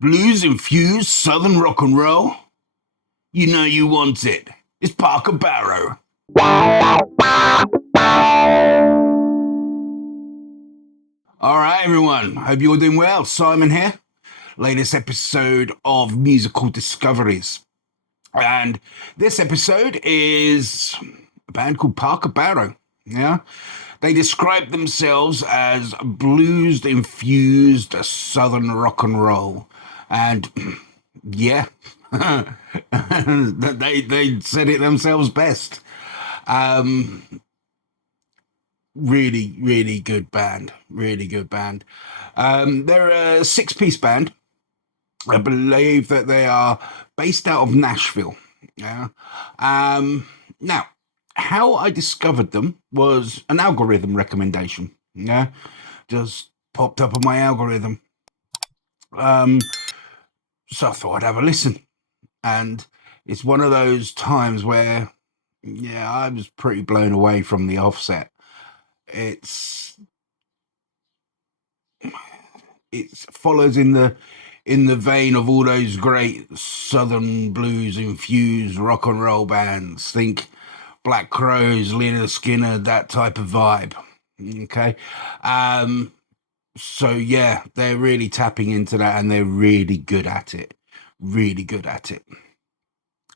Blues infused southern rock and roll? You know you want it. It's Parker Barrow. All right, everyone. Hope you're doing well. Simon here. Latest episode of Musical Discoveries. And this episode is a band called Parker Barrow. Yeah. They describe themselves as blues infused southern rock and roll. And yeah, they said it themselves best. Um, really good band. Really good band. They're a six-piece band. I believe that they are based out of Nashville. Yeah. Now, how I discovered them was an algorithm recommendation. Yeah. Just popped up on my algorithm. Um, so I thought I'd have a listen. And it's one of those times where, yeah, I was pretty blown away from the offset. It's it follows in the vein of all those great southern blues infused rock and roll bands. Think Black Crowes, Leonard Skinner, that type of vibe. Okay. Um, so yeah, they're really tapping into that and they're really good at it. Really good at it.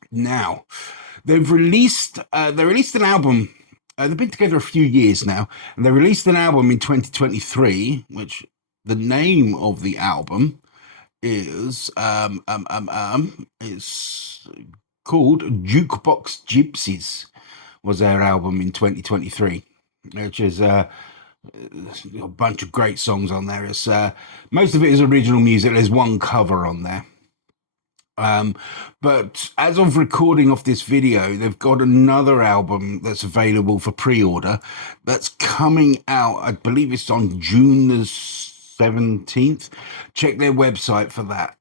Now, they released an album. They've been together a few years now, and they released an album in 2023, which the name of the album is called Jukebox Gypsies. Was their album in 2023, which is a bunch of great songs on there. It's most of it is original music. There's one cover on there. Um, but as of recording of this video, they've got another album that's available for pre-order that's coming out. I believe it's on June the 17th. Check their website for that.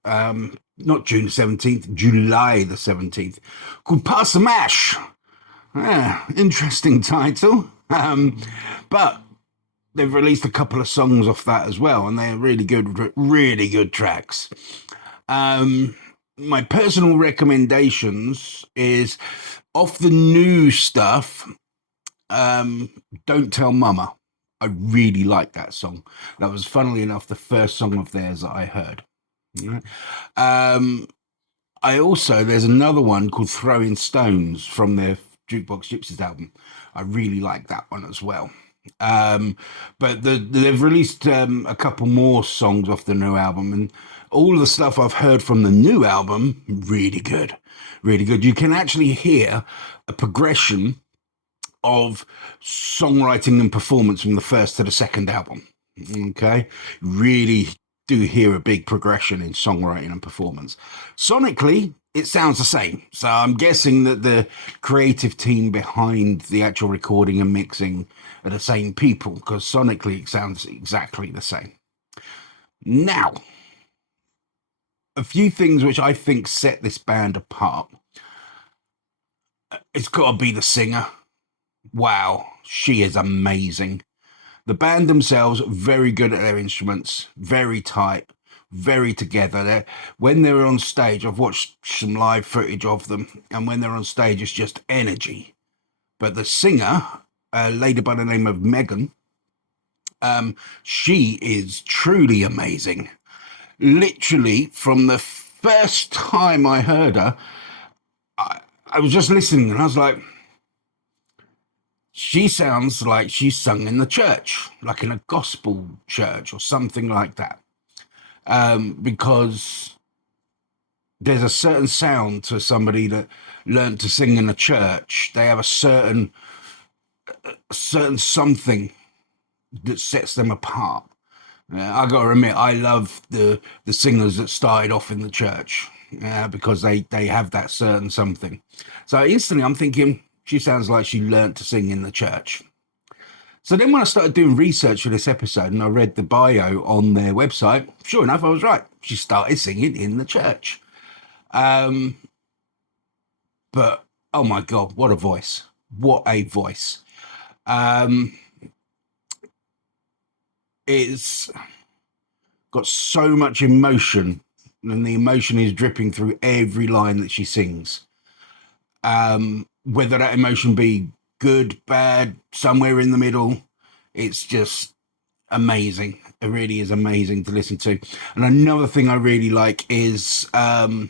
Not June the 17th, July the 17th. Called Pass the Mash. Yeah, interesting title. But they've released a couple of songs off that as well, and they're really good tracks. My personal recommendations is off the new stuff. Don't Tell Mama. I really like that song. That was, funnily enough, the first song of theirs that I heard. Right. There's another one called Throwing Stones from their Jukebox Gypsies album. I really like that one as well. But they've released a couple more songs off the new album, and all the stuff I've heard from the new album, really good, really good. You can actually hear a progression of songwriting and performance from the first to the second album. Okay, really do hear a big progression in songwriting and performance. Sonically, it sounds the same. So I'm guessing that the creative team behind the actual recording and mixing are the same people, because sonically it sounds exactly the same. Now, a few things which I think set this band apart. It's got to be the singer. Wow, she is amazing. The band themselves, very good at their instruments, very tight, very together. When they're on stage, I've watched some live footage of them, and when they're on stage, it's just energy. But the singer, a lady by the name of Megan, she is truly amazing. Literally, from the first time I heard her, I was just listening and I was like, she sounds like she's sung in the church, like in a gospel church or something like that. Because there's a certain sound to somebody that learned to sing in a church. They have a certain something that sets them apart. I got to admit, I love the singers that started off in the church because they have that certain something. So instantly, I'm thinking she sounds like she learnt to sing in the church. So then, when I started doing research for this episode and I read the bio on their website, sure enough, I was right. She started singing in the church. But oh my God, what a voice! What a voice! It's got so much emotion and the emotion is dripping through every line that she sings. Whether that emotion be good, bad, somewhere in the middle, it's just amazing. It really is amazing to listen to. And another thing I really like is very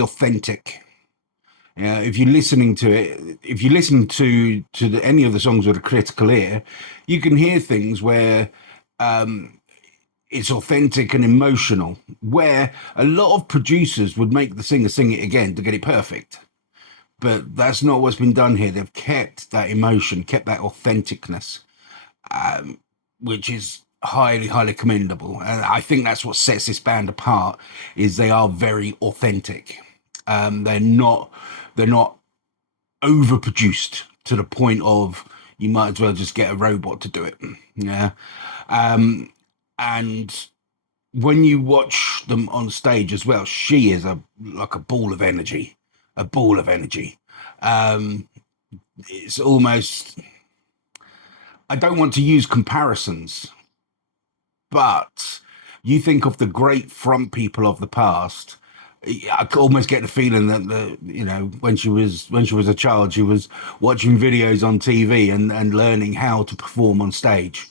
authentic. If you're listening to it, if you listen to any of the songs with a critical ear, you can hear things where it's authentic and emotional, where a lot of producers would make the singer sing it again to get it perfect. But that's not what's been done here. They've kept that emotion, kept that authenticness, which is highly, highly commendable. And I think that's what sets this band apart, is they are very authentic. They're not overproduced to the point of you might as well just get a robot to do it. Yeah. And when you watch them on stage as well, she is like a ball of energy, a ball of energy. It's almost, I don't want to use comparisons, but you think of the great front people of the past. I could almost get the feeling that when she was a child, she was watching videos on TV and learning how to perform on stage,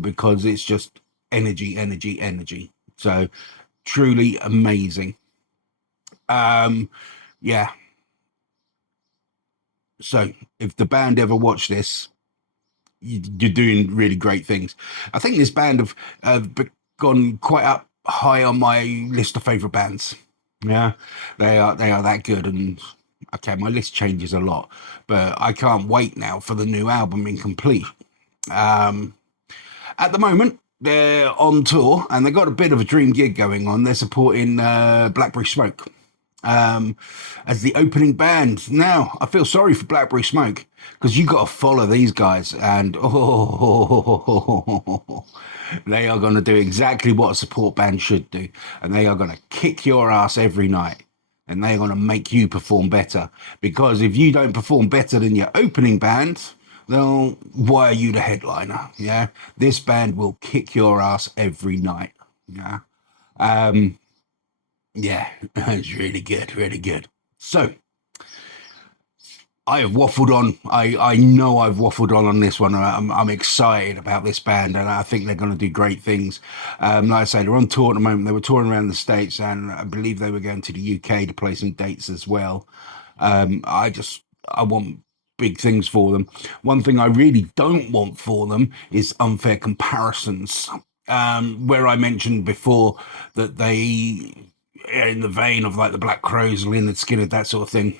because it's just energy, energy, energy. So truly amazing. Yeah. So if the band ever watch this, you're doing really great things. I think this band have gone quite up high on my list of favorite bands. Yeah, they are that good. And okay, my list changes a lot, but I can't wait now for the new album Incomplete. At the moment, they're on tour and they've got a bit of a dream gig going on. They're supporting Blackberry Smoke as the opening band. Now, I feel sorry for Blackberry Smoke because you got to follow these guys, and they are going to do exactly what a support band should do, and they are going to kick your ass every night. And they're going to make you perform better, because if you don't perform better than your opening band, then why are you the headliner? Yeah, this band will kick your ass every night. Yeah, yeah, it's really good, really good. So I have waffled on. I know I've waffled on this one. I'm excited about this band, and I think they're going to do great things. Like I say, they're on tour at the moment. They were touring around the States, and I believe they were going to the UK to play some dates as well. I want big things for them. One thing I really don't want for them is unfair comparisons. Where I mentioned before that they, in the vein of like the Black Crowes, Lynyrd Skynyrd, that sort of thing.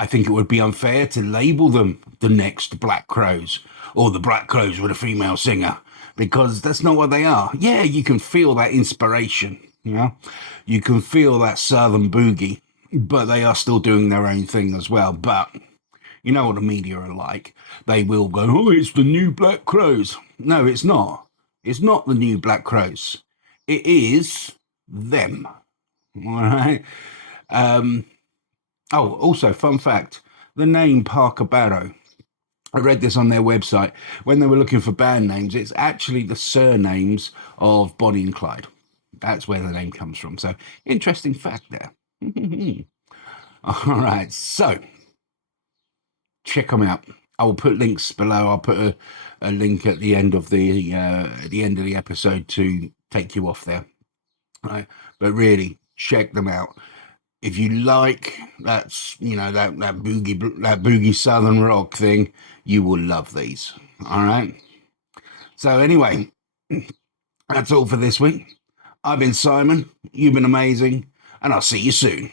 I think it would be unfair to label them the next Black Crowes, or the Black Crowes with a female singer, because that's not what they are. Yeah, you can feel that inspiration, you can feel that Southern boogie, but they are still doing their own thing as well. But you know what the media are like. They will go, oh, it's the new Black Crowes. No, it's not. It's not the new Black Crowes. It is them. All right. Oh, also, fun fact, the name Parker Barrow. I read this on their website. When they were looking for band names, it's actually the surnames of Bonnie and Clyde. That's where the name comes from. So, interesting fact there. All right, so check them out. I will put links below. I'll put a link at the end of the episode to take you off there. All right, but really check them out. If you like that boogie southern rock thing, you will love these. All right. So anyway, that's all for this week. I've been Simon. You've been amazing, and I'll see you soon.